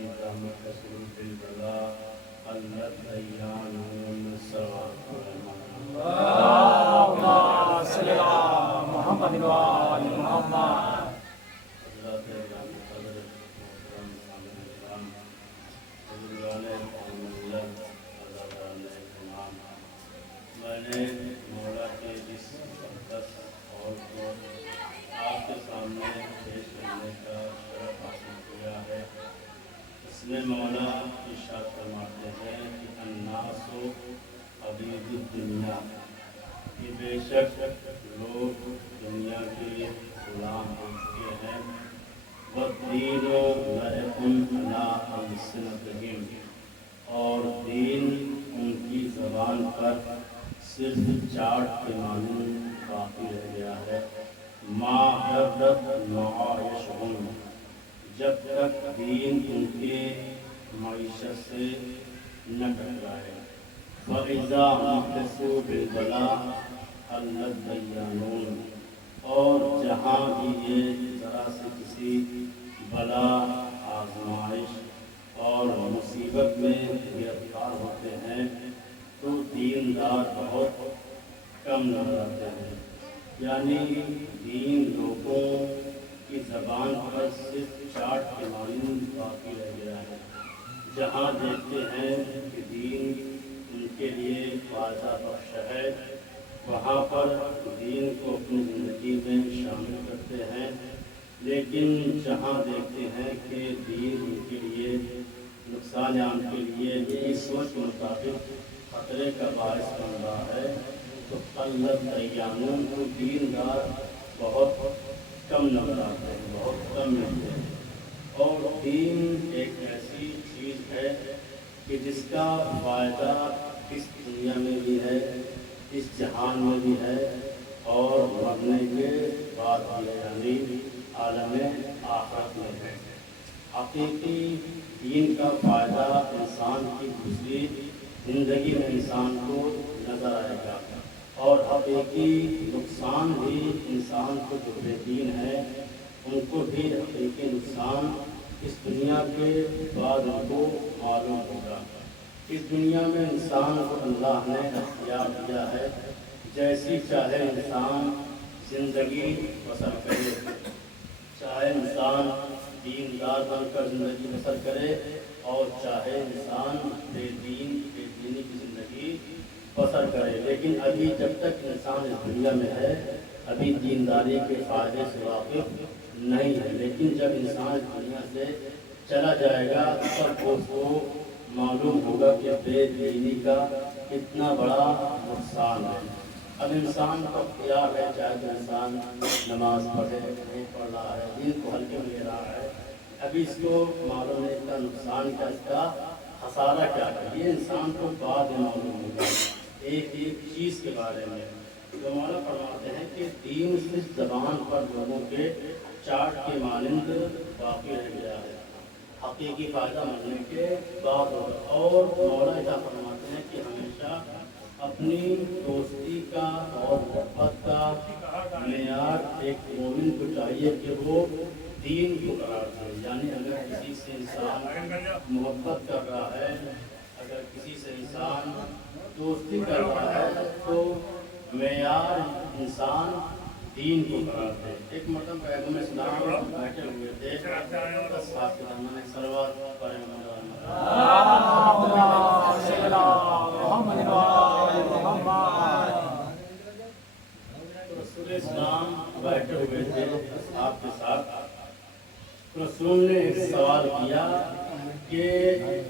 وإذا مكثوا في البلاء قلت أيامهم سواء اللهم صل على محمد وآل محمد. حضرات اعلان قدر محترم سامعین کرام، بزرگان ملت، عزیزان تمام، میں نے مولا کے اس مقدس قول کو آپ کے سامنے پیش کرنے کا شرف حاصل کیا ہے۔ اس میں مولا ارشاد فرماتے ہیں کہ الناس عبید الدنیا، کہ بے شک لوگ دنیا کے غلام ہو چکے ہیں۔ والدین لائق علی السنتہم، اور دین ان کی زبان پر صرف چاٹ کے مانند باقی رہ گیا ہے۔ ما حرت معایشہم، جب تک دین ان کے معیشت سے نہ ٹکرائے۔ فَإِذَا مَكَثُوا بِالْبَلَاءِ قَلَّتْ دَيَّانُونَ، اور جہاں بھی یہ ذرا سے کسی بلا، آزمائش اور مصیبت میں گرفتار ہوتے ہیں تو دیندار بہت کم نظر آتے ہیں۔ یعنی دین لوگوں کی زبان پر صرف چاٹ کے مانند باقی رہ گیا ہے۔ جہاں دیکھتے ہیں کہ دین ان کے لیے فائدہ بخش ہے، وہاں پر دین کو اپنی زندگی میں شامل کرتے ہیں، لیکن جہاں دیکھتے ہیں کہ دین ان کے لیے نقصان یا ان کے لیے اس سوچ کے مطابق خطرے کا باعث بن رہا ہے تو قلت ایامون، کو دیندار بہت کم نظر آتے ہیں، بہت کم ملتے ہیں۔ اور دین ایک ایسی چیز ہے کہ جس کا فائدہ اس دنیا میں بھی ہے، اس جہان میں بھی ہے، اور مرنے کے بعد بھی ہے، یعنی عالم آخرت میں ہے۔ حقیقی دین کا فائدہ انسان کی دوسری زندگی میں انسان کو نظر آئے گا، اور حقیقی نقصان بھی انسان کو جو بے دین ہے ان کو بھی حقیقی نقصان اس دنیا کے بعد ان کو معلوم ہوگا۔ اس دنیا میں انسان کو اللہ نے اختیار دیا ہے، جیسی چاہے انسان زندگی بسر کرے، چاہے انسان دیندار بن کر زندگی بسر کرے اور چاہے انسان بے دینی کی زندگی بسر کرے۔ لیکن ابھی جب تک انسان اس دنیا میں ہے ابھی دینداری کے فائدے سے واقف نہیں ہے، لیکن جب انسان اس دنیا سے چلا جائے گا تب اس کو معلوم ہوگا کہ بے دینی کا کتنا بڑا نقصان ہے۔ اب انسان کو اختیار ہے، چاہے تو انسان نماز پڑھے، نہیں پڑھ رہا ہے، دین کو ہلکے میں لے رہا ہے، ابھی اس کو معلوم ہے اس کا نقصان کیا، اس کا خسارہ کیا ہے، یہ انسان کو بعد میں معلوم ہوگا ایک ایک چیز کے بارے میں۔ تو مولا فرماتے ہیں کہ دین صرف زبان پر لوگوں کے چاٹ کے مانند باقی رہ گیا ہے، حقیقی فائدہ ملنے کے بعد ہوگا۔ اور مولا ایسا فرماتے ہیں کہ ہمیشہ اپنی دوستی کا اور محبت کا معیار ایک مومن کو چاہیے کہ وہ دین کو قرار دے۔ یعنی اگر کسی سے انسان محبت کر رہا ہے، اگر کسی سے انسان دوستی کر رہا ہے تو معیار انسان دین کو قرار دے۔ ایک مرتبہ پیغمبر اسلام بیٹھے ہوئے تھے، بس آپ کے درمیان ایک سلوات پڑھیں رسول اسلام بیٹھے ہوئے تھے آپ کے ساتھ، رسول نے ایک سوال کیا کہ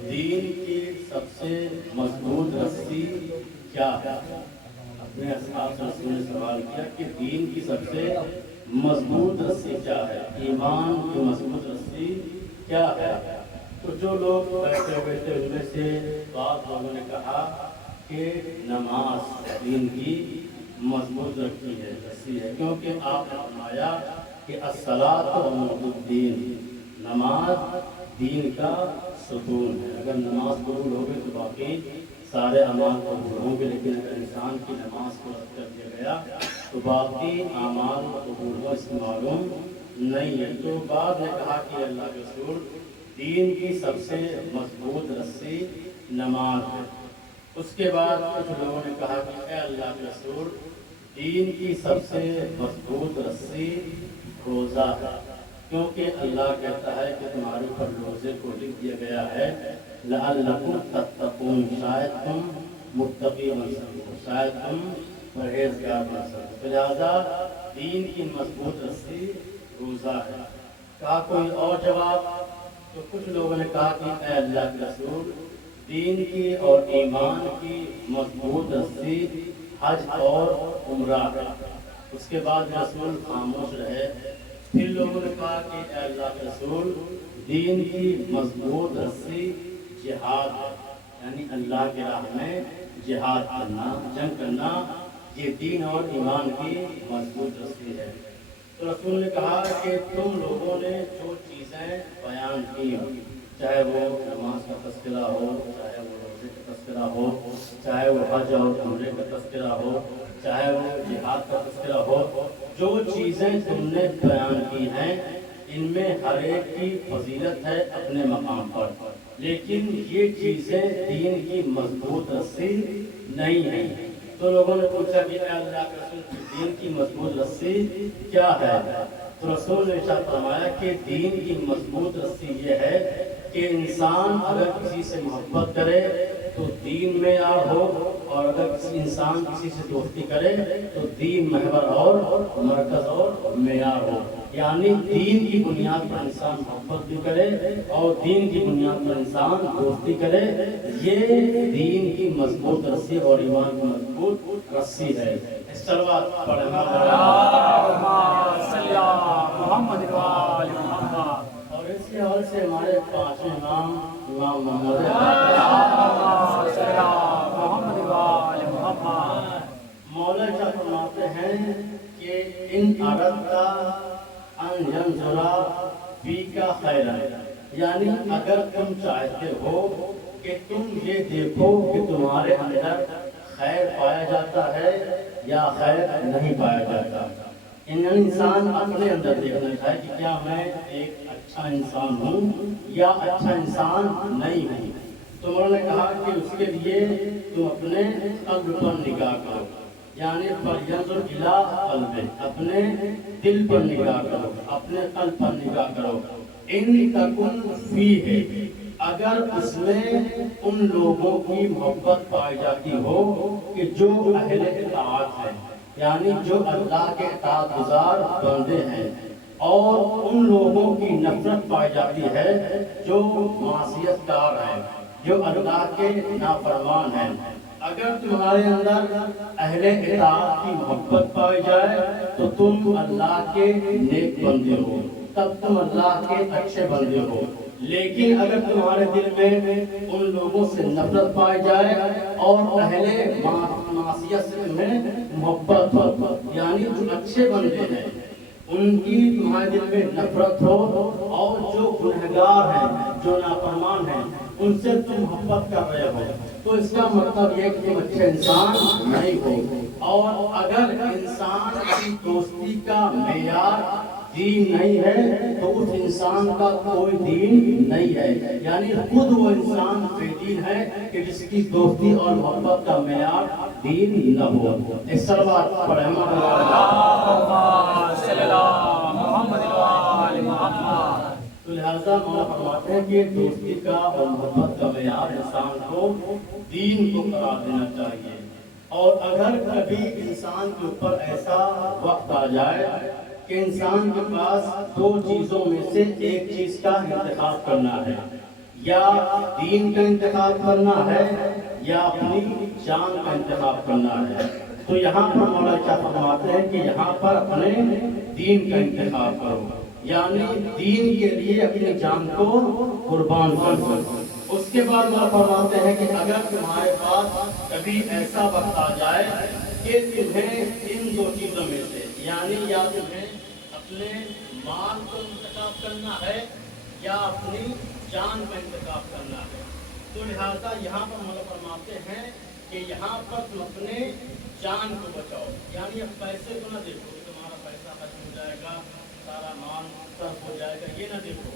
دین کی سب سے مضبوط رسی کیا ہے؟ اپنے اصحاب سے رسول نے سوال کیا کہ دین کی سب سے مضبوط رسی کیا ہے، ایمان کی مضبوط رسی کیا ہے؟ تو جو لوگ بیٹھے ہوئے تھے ان میں سے بعض لوگوں نے کہا کہ نماز دین کی مضبوط رکھی ہے، رسی ہے، کیونکہ آپ نے فرمایا کہ الصلاۃ عمود الدین، نماز دین کا ستون ہے۔ اگر نماز قبول ہوگی تو باقی سارے اعمال قبول ہوں گے، لیکن اگر انسان کی نماز کو رد کر دیا گیا تو باقی اعمال قبول ہو اس معلوم نہیں ہے۔ تو بعد نے کہا کہ اللہ کے رسول دین کی سب سے مضبوط رسی نماز ہے۔ اس کے بعد کچھ لوگوں نے کہا کہ اے اللہ کے رسول، دین کی سب سے مضبوط رسی روزہ ہے، کیونکہ اللہ کہتا ہے کہ تمہارے اوپر روزے کو لکھ دیا گیا ہے لعلکم تتقون، شاید تم متقی بن سکو، شاید تم پرہیزگار بن سکو۔ لہٰذا دین کی مضبوط رسی روزہ ہے۔ کہا کوئی اور جواب؟ تو کچھ لوگوں نے کہا کہ اے اللہ کے رسول، دین کی اور ایمان کی مضبوط رسی حج اور عمرہ ہے۔ اس کے بعد رسول خاموش رہے۔ پھر لوگوں نے کہا کہ اے اللہ کے رسول، دین کی مضبوط رسی جہاد ہے، یعنی اللہ کے راہ میں جہاد کرنا، جنگ کرنا، یہ دین اور ایمان کی مضبوط رسی ہے۔ تو رسول نے کہا کہ تم لوگوں نے جو چیزیں بیان کی ہوں، چاہے وہ نماز کا تذکرہ ہو، چاہے وہ روزے کا تذکرہ ہو، چاہے وہ حج اور عمرے کا تذکرہ ہو، چاہے وہ جہاد کا تذکرہ ہو، جو چیزیں تم نے بیان کی ہیں ان میں ہر ایک کی فضیلت ہے اپنے مقام پر، لیکن یہ چیزیں دین کی مضبوط رسی نہیں ہیں۔ تو لوگوں نے پوچھا کہ اے اللہ کے رسول، دین کی مضبوط رسی کیا ہے؟ تو رسول نے ارشاد فرمایا کہ دین کی مضبوط رسی یہ ہے کہ انسان اگر کسی سے محبت کرے تو دین معیار ہو، اور اگر انسان کسی سے دوستی کرے تو دین محور اور مرکز اور معیار ہو۔ یعنی دین کی بنیاد پر انسان محبت بھی کرے اور دین کی بنیاد پر انسان دوستی کرے، یہ دین کی مضبوط رسی اور ایمان کی مضبوط رسی ہے۔ صلوات پڑھیں۔ اور اس کے حوالے سے ہمارے پانچویں امام محمد مولا کیا فرماتے ہیں کہ ان اردتا ان ینظرا فیک خیرا، یعنی اگر تم چاہتے ہو کہ تم یہ دیکھو کہ تمہارے اندر خیر پایا جاتا ہے یا خیر نہیں پایا جاتا، انسان اپنے اندر دیکھنا چاہے کہ کیا میں ایک اچھا انسان ہوں یا اچھا انسان نہیں ہوں۔ تو انہوں نے کہا کہ اس کے لیے تم اپنے قلب پر نگاہ کرو، یعنی فَلْيَنْظُرْ إِلَىٰ قَلْبِهِ، اپنے دل پر نگاہ کرو، اپنے قلب پر نگاہ کرو۔ إِن تَكُنْ فِيهِ، اگر اس میں ان لوگوں کی محبت پائی جاتی ہو کہ جو اہل اطاعت ہیں، یعنی جو اللہ کے اطاعت گزار بندے ہیں، اور ان لوگوں کی نفرت پائی جاتی ہے جو معصیت کار ہیں، جو اللہ کے نافرمان ہیں، اگر تمہارے اندر اہل اطاعت کی محبت پائی جائے تو تم اللہ کے نیک بندے ہو، تب تم اللہ کے اچھے بندے ہو۔ لیکن اگر تمہارے دل میں ان لوگوں سے نفرت پائی جائے اور اہل معصیت سے تمہیں محبت ہو، یعنی جو اچھے بندے ہیں ان کی تمہارے دل میں نفرت ہو، اور جو گنہگار ہیں، جو نافرمان ہیں، ان سے تم محبت کر رہے ہو، تو اس کا مطلب یہ کہ تم اچھے انسان نہیں ہو۔ اور اگر انسان کی دوستی کا معیار دین نہیں ہے تو اس انسان کا کوئی دین نہیں ہے، یعنی خود وہ انسان بے دین ہے کہ جس کی دوستی اور محبت کا معیار دین نہ ہو۔ اس صلوات پڑھیں۔ تو لہذا مولا فرماتے ہیں کہ دوستی کا اور محبت کا معیار انسان کو دین کو قرار دینا چاہیے۔ اور اگر کبھی انسان کے اوپر ایسا وقت آ جائے کہ انسان کے پاس دو چیزوں میں سے ایک چیز کا انتخاب کرنا ہے، یا دین کا انتخاب کرنا ہے یا اپنی جان کا انتخاب کرنا ہے، تو یہاں پر مولا کیا فرماتے ہیں کہ یہاں پر اپنے دین کا انتخاب کرو، یعنی دین کے لیے اپنی جان کو قربان کر دو۔ اس کے بعد مولا فرماتے ہیں کہ اگر تمہارے پاس کبھی ایسا وقت آ جائے کہ تمہیں ان دو چیزوں میں سے، یعنی یا تمہیں اپنے مال کو انتخاب کرنا ہے یا اپنی جان کا انتخاب کرنا ہے، تو لہذا یہاں پر مولا فرماتے ہیں کہ یہاں پر تم اپنے جان کو بچاؤ، یعنی اب پیسے کو نہ دیکھو کہ تمہارا پیسہ خرچ ہو جائے گا، سارا مال صرف ہو جائے گا، یہ نہ دیکھو،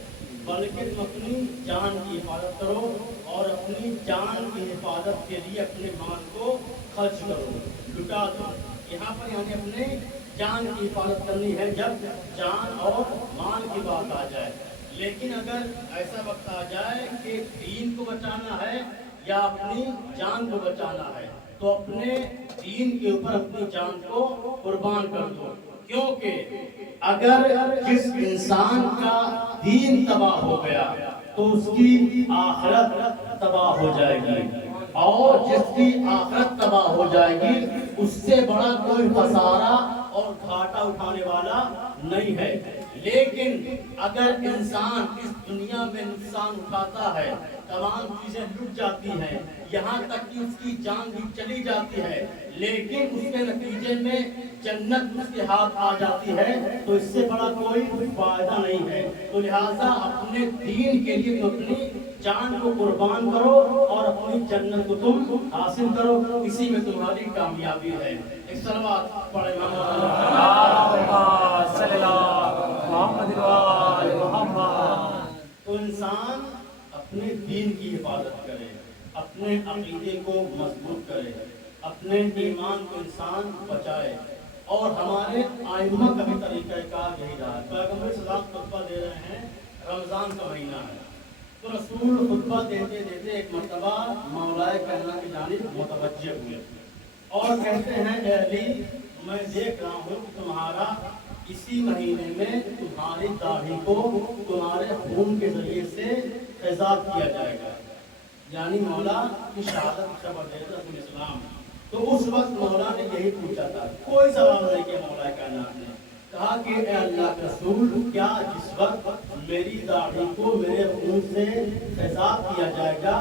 بلکہ تم اپنی جان کی حفاظت کرو اور اپنی جان کی حفاظت کے لیے اپنے مال کو خرچ کرو، لٹا دو۔ یہاں پر یعنی اپنے جان کی حفاظت کرنی ہے جب جان اور مال کی بات آ جائے۔ لیکن اگر ایسا وقت آ جائے کہ دین کو بچانا ہے یا اپنی جان کو بچانا ہے تو اپنے دین کے اوپر اپنی جان کو قربان کر دو، کیونکہ اگر جس انسان کا دین تباہ ہو گیا تو اس کی آخرت تباہ ہو جائے گی، اور جس کی آخرت تباہ ہو جائے گی اس سے بڑا کوئی خسارہ اور گھاٹا اٹھانے والا نہیں ہے۔ لیکن اگر انسان اس دنیا میں نقصان اٹھاتا ہے، تمام چیزیں لٹ جاتی ہیں، یہاں تک کہ اس کی جان بھی چلی جاتی ہے، لیکن اس کے نتیجے میں جنت اس کے ہاتھ آ جاتی ہے، تو اس سے بڑا کوئی فائدہ نہیں ہے۔ تو لہٰذا اپنے دین کے لیے تو اپنی جان کو قربان کرو اور اپنی جنت کو تم حاصل کرو، اسی میں تمہاری کامیابی ہے۔ ایک صلوات پڑھے تو انسان اپنے دین کی حفاظت کرے، اپنے عقیدے کو مضبوط کرے، اپنے ایمان کو انسان بچائے، اور ہمارے آئمہ کا بھی طریقہ کار یہی رہا۔ پیغمبر صلی اللہ علیہ وسلم خطبہ دے رہے ہیں، رمضان کا مہینہ ہے، تو رسول خطبہ دیتے دیتے ایک مرتبہ مولائے کائنات کی جانب متوجہ ہوئے اور کہتے ہیں اے علی، میں دیکھ رہا ہوں کہ تمہارا اسی مہینے میں تمہاری داڑھی کو تمہارے خون کے ذریعے سے تیزاب کیا جائے گا، یعنی مولا کی شہادت کا خبر دے رسول اسلام۔ تو اس وقت مولا نے یہی پوچھا تھا، کوئی سوال نہیں کیا مولا کائنات نے، کہا کہ اے اللہ کے رسول، کیا جس وقت میری داڑھی کو میرے خون سے تیزاب کیا جائے گا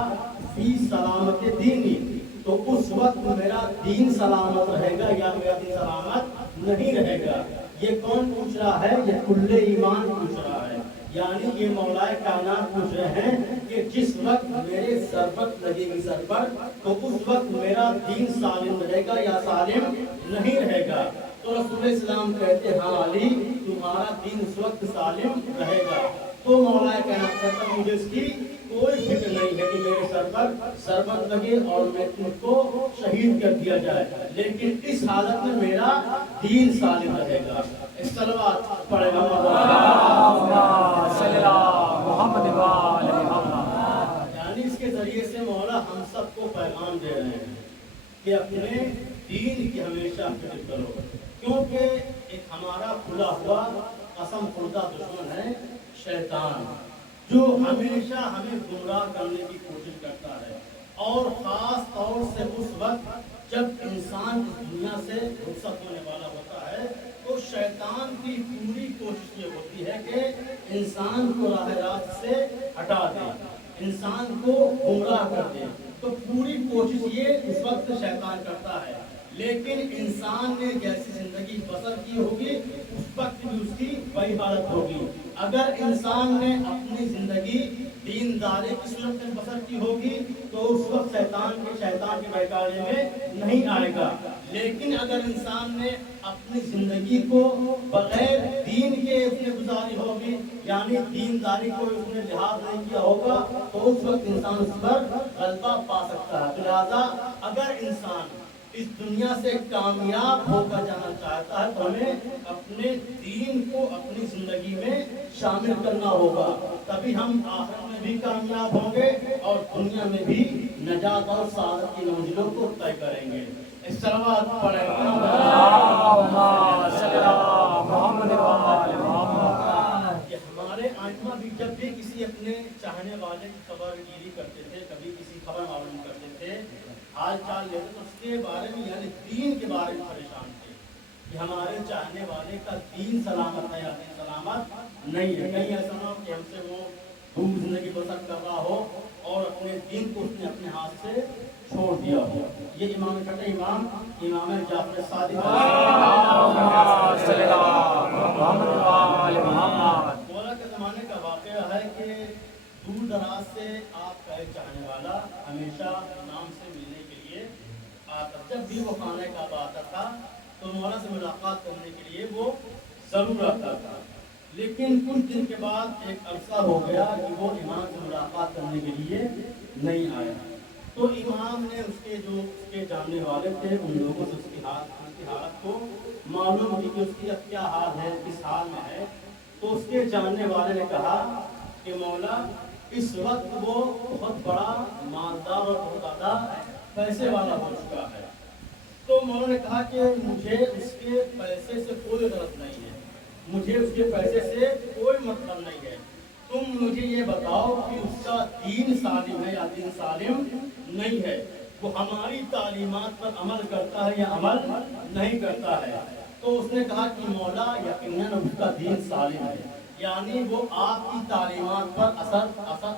فی سلامت دینی، تو اس وقت میرا دین سلامت رہے گا یا میرا دین سلامت نہیں رہے گا؟ یہ کون پوچھ رہا ہے؟ یہ کل ایمان پوچھ رہا ہے، یعنی یہ مولائے کائنات پوچھ رہے ہیں کہ جس وقت میرے ضربت لگے گی سر پر تو اس وقت میرا دین سالم رہے گا یا سالم نہیں رہے گا؟ تو رسول اسلام کہتے ہاں علی، تمہارا دین اس وقت سالم رہے گا۔ تو مولائے کائنات کہتا مجھے اس کی کوئی فکر نہیں ہے کہ میرے سر پر ضربت لگے اور میں تم کو شہید کر دیا جائے، لیکن اس حالت میں میرا دین سالم رہے گا۔ اس صلوات پڑھے گا یعنی اس کے ذریعے سے مولا ہم سب کو پیغام دے رہے ہیں کہ اپنے دین کی ہمیشہ فکر کرو، کیونکہ ایک ہمارا کھلا ہوا قسم خوردہ دشمن ہے شیطان، جو ہمیشہ ہمیں گمراہ کرنے کی کوشش کرتا ہے، اور خاص طور سے اس وقت جب انسان اس دنیا سے رخصت ہونے والا ہوتا ہے تو شیطان کی پوری کوشش یہ ہوتی ہے کہ انسان کو راہ راست سے ہٹا دے، انسان کو گمراہ کر دے، تو پوری کوشش یہ اس وقت شیطان کرتا ہے۔ لیکن انسان نے جیسی زندگی بسر کی ہوگی اس وقت بھی اس کی وہی حالت ہوگی۔ اگر انسان نے اپنی زندگی دینداری کی صورت میں بسر کی ہوگی تو اس وقت شیطان کے بہکاوے میں نہیں آئے گا، لیکن اگر انسان نے اپنی زندگی کو بغیر دین کے اس نے گزاری ہوگی، یعنی دینداری کو اس نے لحاظ نہیں کیا ہوگا، تو اس وقت انسان اس پر غلبہ پا سکتا ہے۔ لہٰذا اگر انسان اس دنیا سے کامیاب ہو کر جانا چاہتا ہے تو ہمیں اپنے دین کو اپنی زندگی میں شامل کرنا ہوگا، تبھی ہم آخرت میں بھی کامیاب ہوں گے اور دنیا میں بھی نجات اور سعادت کی منزلوں کو طے کریں گے۔ اس صلوات پڑھیں کہ ہمارے آئمہ بھی جب بھی کسی اپنے چاہنے والے کی خبر گیری کرتے تھے، کبھی کسی خبر معلوم کرتے تھے، حال چال لیتے تو اس کے بارے میں یعنی دین کے بارے میں پریشان تھے کہ ہمارے چاہنے والے کا دین سلامت ہے یا دین سلامت نہیں ہے، کہیں ایسا نہ ہو کہ ہم سے وہ دور زندگی بسر کر رہا ہو اور اپنے دین کو اس نے اپنے ہاتھ سے چھوڑ دیا ہو۔ یہ امام چھٹے امام جعفر صادق مولا کے زمانے کا واقعہ ہے کہ دور دراز سے آپ کا ایک چاہنے والا ہمیشہ امام سے ملنے کے لیے آتا، جب بھی وہ خانہ کعبہ آتا تھا تو مولا سے ملاقات کرنے کے لیے وہ ضرور آتا تھا۔ لیکن کچھ دن کے بعد ایک عرصہ ہو گیا کہ وہ امام سے ملاقات کرنے کے لیے نہیں آیا۔ تو امام نے اس کے جاننے والے تھے ان لوگوں سے اس کی حالت کو معلوم کی کہ اس کی اب کیا حال ہے، کس حال میں ہے۔ تو اس کے جاننے والے نے کہا کہ مولا اس وقت وہ بہت بڑا مالدار اور بہت زیادہ پیسے والا ہو چکا ہے۔ تو مولا نے کہا کہ مجھے اس کے پیسے سے کوئی غرض نہیں ہے، مجھے اس کے پیسے سے کوئی مطلب نہیں ہے، تم مجھے یہ بتاؤ کہ اس کا دین سالم ہے یا دین سالم نہیں ہے، وہ ہماری تعلیمات پر عمل کرتا ہے یا عمل نہیں کرتا ہے۔ تو اس نے کہا کہ مولا یقیناً اس کا دین سالم ہے، یعنی وہ آپ کی تعلیمات پر اثر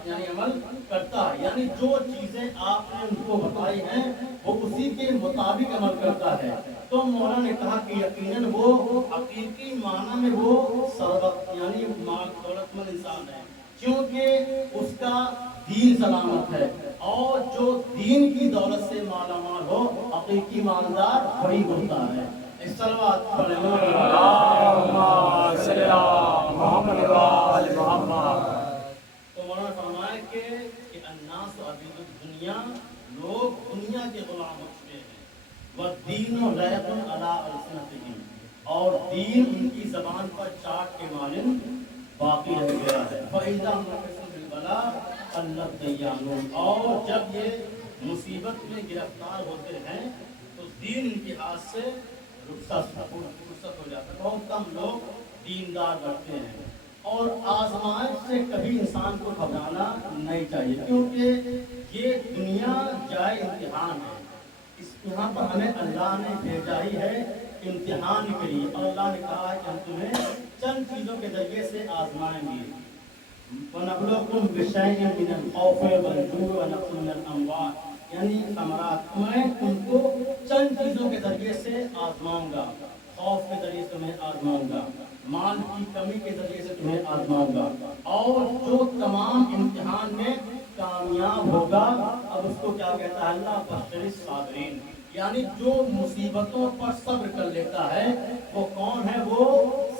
یعنی عمل کرتا ہے، یعنی جو چیزیں آپ نے ان کو بتائی ہیں وہ اسی کے مطابق عمل کرتا ہے۔ تو مولا نے کہا کہ یقیناً وہ حقیقی معنی میں وہ ثروت یعنی مال دولت مند انسان ہے، کیونکہ اس کا دین سلامت ہے، اور جو دین کی دولت سے مالا مال ہو حقیقی مالدار وہی ہوتا ہے۔ صلوات پڑھیں اللہم صلی علی محمد و آل محمد۔ تو مولانا فرمایا کہ الناس عبید الدنیا، لوگ دنیا کے غلام ہو چکے ہیں، والدین لعب علی السنتہم، اور دین ان کی زبان پر چاٹ کے مانند باقی رہ گیا ہے۔ فَإِذَا نُقِصُ بِالْبَلَاءِ قَلَّتْ دَيَّانُهُمْ، اور جب یہ مصیبت میں گرفتار ہوتے ہیں تو دین ان کے ہاتھ سے رخصت ہو جاتا ہے، بہت کم لوگ دیندار بنتے ہیں۔ اور آزمائش سے کبھی انسان کو گھبرانا نہیں چاہیے، کیونکہ یہ دنیا جائے امتحان ہے، اس یہاں پر ہمیں اللہ نے بھیجا ہی ہے امتحان کے لیے، اور اللہ نے کہا ہے کہ ہم تمہیں چند چیزوں کے ذریعے سے آزمائیں گے۔ وَنَبْلُوكُمْ بِشَيْءٍ مِّنَ الْخَوْفِ وَالْجُوعِ وَنَقْصٍ مِّنَ الْأَمْوَالِ، یعنی ثمرات، میں تم کو چند چیزوں کے ذریعے سے آزماؤں گا، خوف کے ذریعے سے تمہیں آزماؤں گا، مال کی کمی کے ذریعے سے تمہیں آزماؤں گا، اور جو تمام امتحان میں کامیاب ہوگا، اب اس کو کیا کہتا ہے اللہ؟ بشر الصابرین، یعنی جو مصیبتوں پر صبر کر لیتا ہے وہ کون ہے؟ وہ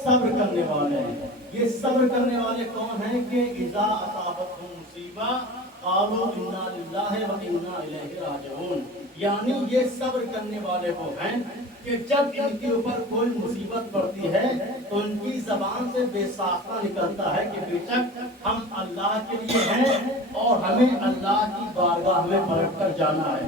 صبر کرنے والے ہیں۔ یہ صبر کرنے والے کون ہیں؟ کہ اذا اصابتهم مصیبہ قالوا انا للہ و انا الیہ راجعون، یعنی یہ صبر کرنے والے وہ ہیں کہ جب ان کے اوپر کوئی مصیبت پڑتی ہے تو ان کی زبان سے بے ساختہ نکلتا ہے کہ بے شک ہم اللہ کے لیے ہیں اور ہمیں اللہ کی بارگاہ میں پلٹ کر جانا ہے۔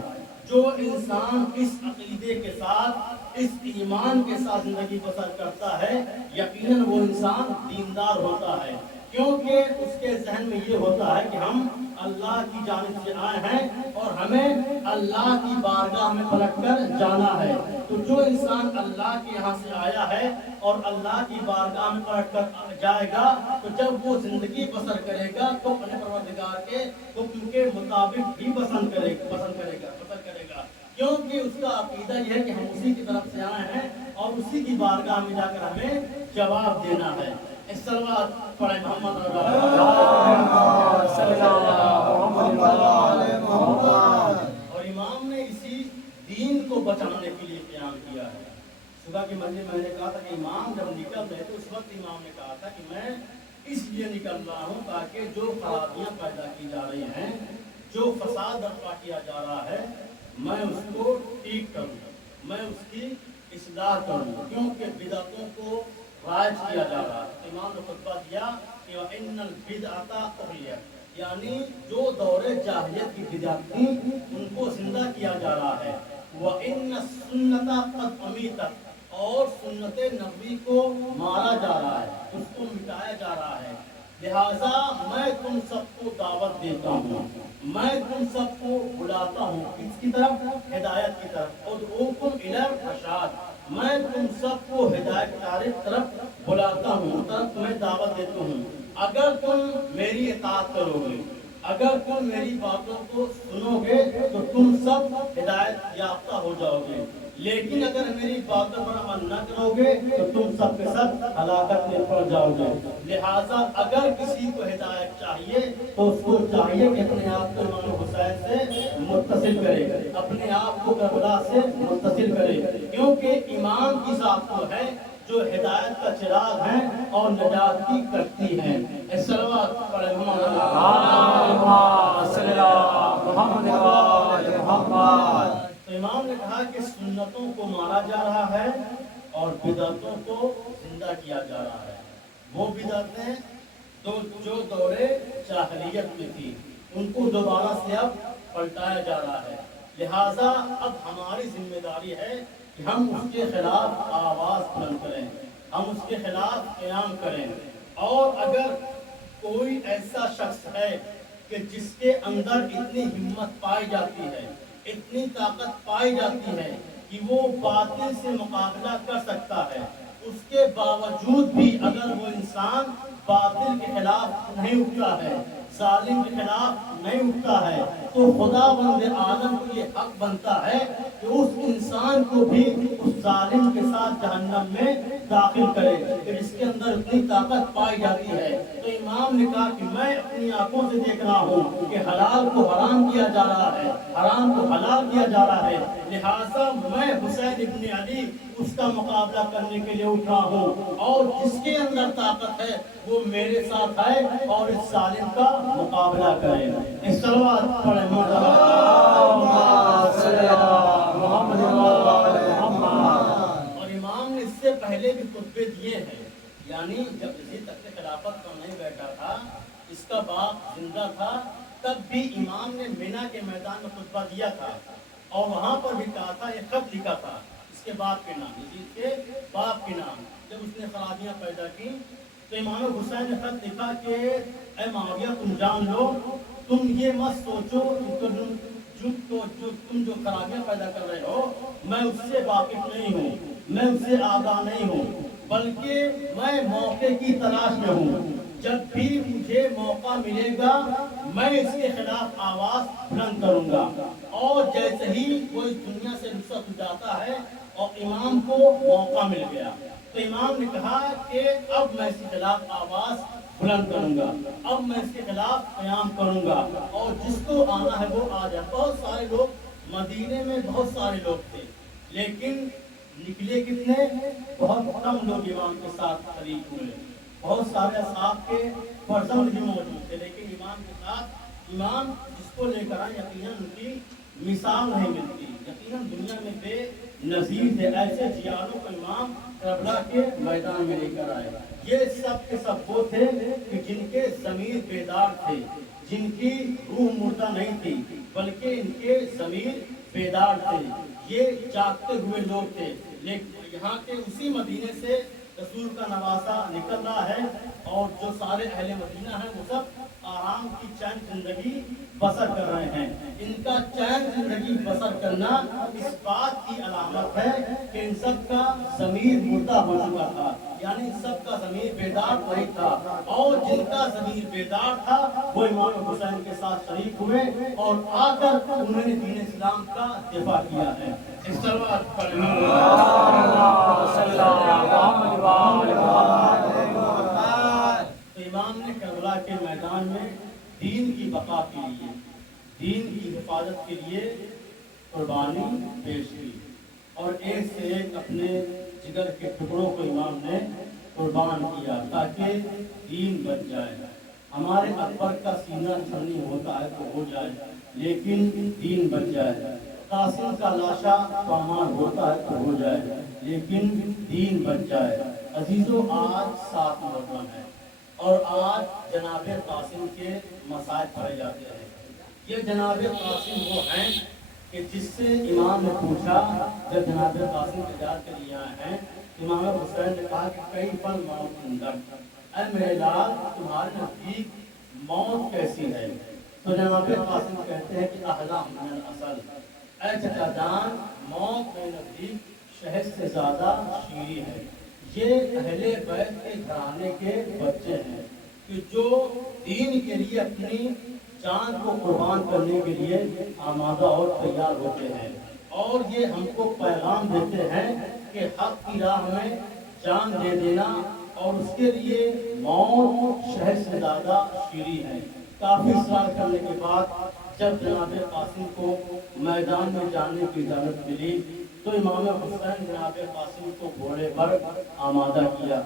جو انسان اس عقیدے کے ساتھ، اس ایمان کے ساتھ زندگی بسر کرتا ہے، یقیناً وہ انسان دیندار ہوتا ہے، کیونکہ اس کے ذہن میں یہ ہوتا ہے کہ ہم اللہ کی جانب سے آئے ہیں اور ہمیں اللہ کی بارگاہ میں پلٹ کر جانا ہے۔ تو جو انسان اللہ کے یہاں سے آیا ہے اور اللہ کی بارگاہ میں پلٹ کر جائے گا تو جب وہ زندگی بسر کرے گا تو اپنے پروردگار کے حکم کے مطابق بھی بسر کرے گا، کیونکہ اس کا عقیدہ یہ ہے کہ ہم اسی کی طرف سے آئے ہیں اور اسی کی بارگاہ میں جا کر ہمیں جواب دینا ہے۔ صلوات پڑھیں محمد صلی اللہ علیہ محمد۔ اور امام نے اسی دین کو بچانے کے لیے قیام کیا ہے۔ صبح کی مجلس میں نے کہا تھا کہ امام جب نکل رہے تو اس وقت امام نے کہا تھا کہ میں اس لیے نکل رہا ہوں تاکہ جو خرابیاں پیدا کی جا رہی ہیں، جو فساد برپا کیا جا رہا ہے، میں اس کو ٹھیک کروں، میں اس کی اصلاح کروں، کیونکہ بدعتوں کو رائج کیا جا رہا ہے۔ امام نے خطبہ دیا کہ وَإِنَّ الْبِدْعَةَ أُحْيَتْ، یعنی جو دور جاہلیت کی بدعت تھی ان کو زندہ کیا جا رہا ہے۔ وَإِنَّ السُّنَّةَ قَدْ أُمِيتَتْ، اور سنت نبوی کو مارا جا رہا ہے، اس کو مٹایا جا رہا ہے۔ لہٰذا میں تم سب کو دعوت دیتا ہوں، میں تم سب کو بلاتا ہوں اس کی طرف، ہدایت کی طرف، ادعوکم الی الرشاد، میں تم سب کو ہدایت کی طرف بلاتا ہوں، طرف تمہیں دعوت دیتا ہوں۔ اگر تم میری اطاعت کرو گے، اگر تم میری باتوں کو سنو گے تو تم سب ہدایت یافتہ ہو جاؤ گے، لیکن اگر میری باتوں پر عمل نہ کرو گے تو تم سب کے سب ہلاکت میں پڑ جاؤ گے۔ لہٰذا اگر کسی کو ہدایت چاہیے تو اس کو چاہیے کہ اپنے آپ کو امام حسین سے متصل کرے، اپنے آپ کو کربلا سے متصل کرے، کیونکہ امام کی ذات تو ہے جو ہدایت کا چراغ ہیں اور نجات کی کشتی ہیں۔ صلوات پڑھیں تو امام نے کہا کہ سنتوں کو مارا جا رہا ہے اور بدعتوں کو زندہ کیا جا رہا ہے۔ وہ بدعتیں جو دورے جاہلیت میں تھی ان کو دوبارہ سے اب پلٹایا جا رہا ہے، لہٰذا اب ہماری ذمہ داری ہے کہ ہم اس کے خلاف آواز بلند کریں، ہم اس کے خلاف قیام کریں۔ اور اگر کوئی ایسا شخص ہے کہ جس کے اندر اتنی ہمت پائی جاتی ہے، اتنی طاقت پائی جاتی ہے کہ وہ باطل سے مقابلہ کر سکتا ہے، اس کے باوجود بھی اگر وہ انسان باطل کے خلاف نہیں اٹھتا ہے، ظالم کے خلاف نہیں اٹھتا ہے، تو خدا بند عالم کو یہ حق بنتا ہے کہ اس انسان کو بھی اس ظالم کے ساتھ جہنم میں داخل کرے کہ جس کے اندر اتنی طاقت پائی جاتی ہے۔ تو امام نے کہا کہ میں اپنی آنکھوں سے دیکھ رہا ہوں کہ حلال کو حرام کیا جا رہا ہے، حرام کو حلال کیا جا رہا ہے، لہٰذا میں حسین ابن علی اس کا مقابلہ کرنے کے لیے اٹھ رہا ہوں، اور جس کے اندر طاقت ہے وہ میرے ساتھ ہے اور اس ظالم کا مقابلہ کرے۔ اس صلوات پڑھیں اور امام نے اس سے پہلے بھی خطبے دیے ہیں، یعنی جب اسی تخت خلافت پر نہیں بیٹھا تھا، اس کا باپ زندہ تھا، تب بھی امام نے مینا کے میدان میں خطبہ دیا تھا اور وہاں پر بھی کہا تھا، ایک خط لکھا تھا اس کے باپ کے نام، یزید کے باپ کے نام، جب اس نے خرابیاں پیدا کی تو امام حسین نے خط لکھا کہ اے معاویہ تم جان لو، تم یہ مت سوچو تم جو خرابیاں پیدا کر رہے ہو میں اس سے واقف نہیں ہوں، میں اس سے آگاہ نہیں ہوں، بلکہ میں موقع کی تلاش میں ہوں، جب بھی مجھے موقع ملے گا میں اس کے خلاف آواز بلند کروں گا۔ اور جیسے ہی وہ اس دنیا سے رخصت ہو جاتا ہے اور امام کو موقع مل گیا تو امام نے کہا کہ اب میں اس کے خلاف آواز بلند کروں گا، اب میں اس کے خلاف قیام کروں گا، اور جس کو آنا ہے وہ آ جائے۔ بہت سارے لوگ مدینے میں، بہت سارے لوگ تھے، لیکن نکلے کتنے؟ بہت کم لوگ امام کے ساتھ شریک ہوئے۔ بہت سارے اصحاب کے فرزند بھی موجود تھے، لیکن امام کے ساتھ امام جس کو لے کر آئے یقیناً ان کی مثال نہیں ملتی، یقیناً دنیا میں بے نظیر تھے۔ ایسے جیالوں کو امام کربلا کے میدان میں لے کر آئے۔ یہ سب کے سب وہ تھے کہ جن کے ضمیر بیدار تھے، جن کی روح مردہ نہیں تھی بلکہ ان کے ضمیر بیدار تھے، یہ جاگتے ہوئے لوگ تھے۔ لیکن یہاں کے اسی مدینے سے رسول کا نواسہ نکل رہا ہے اور جو سارے اہل مدینہ ہیں وہ سب آرام کی چین زندگی بسر کر رہے ہیں۔ ان کا چین زندگی بسر کرنا اس بات کی علامت ہے کہ ان سب کا ضمیر مردہ ہو چکا تھا، یعنی ان سب کا ضمیر بیدار نہیں تھا، اور جن کا ضمیر بیدار تھا وہ امام حسین کے ساتھ شریک ہوئے اور آ کر انہوں نے دین اسلام کا دفاع کیا ہے۔ اس طرح تو امام نے کربلا کے میدان میں دین کی بقا کے لیے، دین کی حفاظت کے لیے قربانی پیش کی، اور ایک سے ایک اپنے جگر کے ٹکڑوں کو امام نے قربان کیا تاکہ دین بچ جائے۔ ہمارے اکبر کا سینہ چھلنی ہوتا ہے تو ہو جائے لیکن دین بچ جائے، قاسم کا لاشا پامال ہوتا ہے تو ہو جائے لیکن دین بچ جائے۔ عزیزو آج 7 محرم ہے اور آج جناب قاسم کے مسائل پڑھے جاتے ہیں۔ یہ جناب قاسم وہ ہیں کہ جس سے امام نے پوچھا، جب جناب قاسم تجارت کے لیے آئے ہیں، امام حسین نے کہا کہ کئی پل موت اندر، اے میرے لال تمہارے نزدیک موت کیسی ہے؟ تو جناب قاسم کہتے ہیں کہ احلا من الاصل، اے چچا جان موت میرے نزدیک شہد سے زیادہ شیریں ہے۔ یہ اہل بیت کے گھرانے کے بچے ہیں کہ جو دین کے لیے اپنی جان کو قربان کرنے کے لیے آمادہ اور تیار ہوتے ہیں، اور یہ ہم کو پیغام دیتے ہیں کہ حق کی راہ میں جان دے دینا اور اس کے لیے موت شہد سے زیادہ شیریں ہے۔ کافی سال کرنے کے بعد جب جناب قاسم کو میدان میں جانے کی اجازت ملی تو امام حسین جناب قاسم کو گھوڑے پر آمادہ کیا،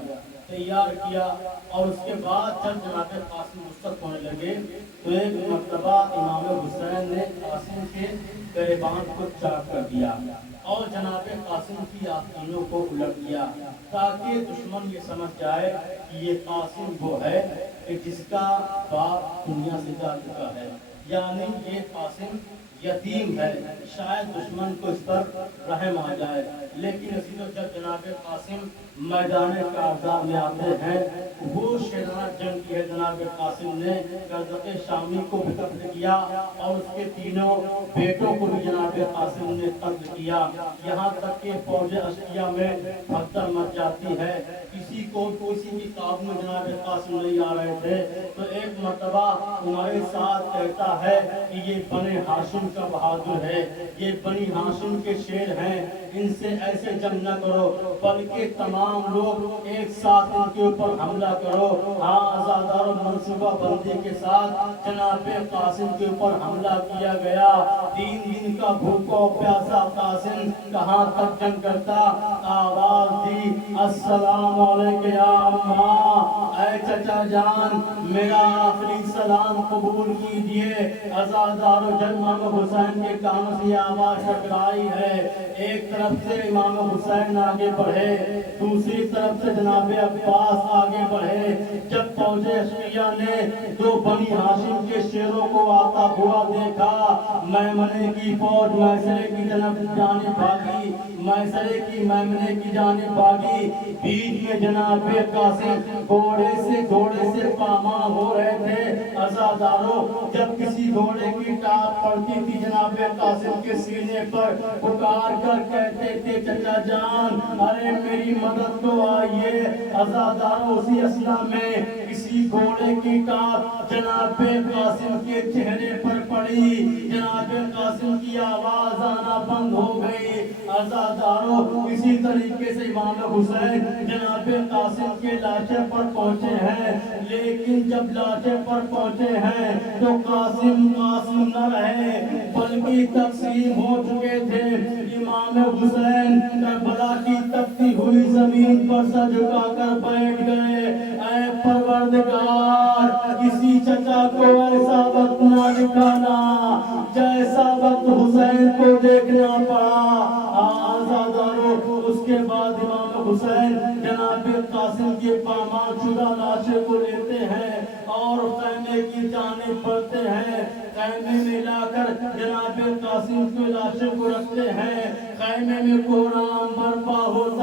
تیار کیا، اور اس کے بعد جب جناب قاسم رخصت ہونے لگے تو ایک مرتبہ امام حسین نے قاسم کے گریبان کو چاک کر دیا اور جناب قاسم کی آستینوں کو الٹ دیا تاکہ دشمن یہ سمجھ جائے کہ یہ قاسم وہ ہے کہ جس کا باپ دنیا سے جا چکا ہے، یعنی یہ قاسم یتیم ہے، شاید دشمن کو اس پر رحم آ جائے۔ لیکن اسی تو جب جناب قاسم میدان کارزار میں آتے ہیں، وہ شیرانہ جنگ کی ہے، جناب قاسم نے قزق شامی کو بھی قتل کیا اور اس کے تینوں بیٹوں کو بھی جناب قاسم نے قتل کیا، یہاں تک کہ فوج اشقیہ میں بھگدڑ مچ جاتی ہے، کسی کی قابو میں جناب قاسم نہیں آ رہے تھے تو ایک مرتبہ ہمارے ساتھ کہتا ہے کہ یہ بنی ہاشم کا بہادر ہے، یہ بنی ہاشم کے شیر ہیں، ان سے ایسے جنگ نہ کرو بلکہ تمام لوگ ایک ساتھ ان کے اوپر حملہ کرو۔ ہاں آزادار و منصوبہ بندی کے ساتھ جناب قاسم کے اوپر حملہ کیا گیا۔ 3 دن کا بھوکا پیاسا قاسم کہاں تک جنگ کرتا، آواز دی السلام علیکم یا اماں، اے چچا جان میرا آخری سلام قبول کیجئے۔ عزادار و جنگ امام حسین کے کانوں سے آواز ٹکرائی ہے، ایک طرف سے امام حسین آگے بڑھے، دوسری طرف سے جناب عباس آگے بڑھے۔ جب فوج اشقیہ نے 2 بنی ہاشم کے شیروں کو آتا ہوا دیکھا، میمنے کی فوج میسرے کی جانب بھاگی، میسرے کی میمنے کی جانب بھاگی، بیچ میں جناب قاسم گھوڑے سے پامال ہو رہے تھے۔ عزاداروں، جب کسی گھوڑے کی ٹاپ پڑتی تھی جناب قاسم کے سینے پر، پکار کر کہتے تھے چچا جان ارے میری مدد کو آئیے۔ عزاداروں، اسی اثنا میں کسی گھوڑے کی ٹاپ جناب قاسم کے چہرے پر پڑی، جناب قاسم کی آواز آنا بند ہو گئی۔ عزاداروں، اسی طریقے سے امام حسین جناب قاسم کے لاشے پر پہنچے ہیں، لیکن جب لاشے پر پہنچے ہیں تو قاسم نہ رہے بلکہ تقسیم ہو چکے تھے۔ امام حسین کربلا کی تپتی ہوئی زمین پر سر جھکا کر بیٹھ گئے۔ اے پروردگار، کسی چچا کو ایسا وقت نہ دکھانا جیسا وقت حسین کو دیکھنا پڑا۔ آزاداروں، اس کے بعد امام حسین جناب قاسم کے پامال شدہ لاشے کو لیتے ہیں اور خیمے کی جانب بڑھتے ہیں۔ خیمے میں لا کر جناب قاسم کے لاشے کو رکھتے ہیں، خیمے میں کوہرام برپا ہوتا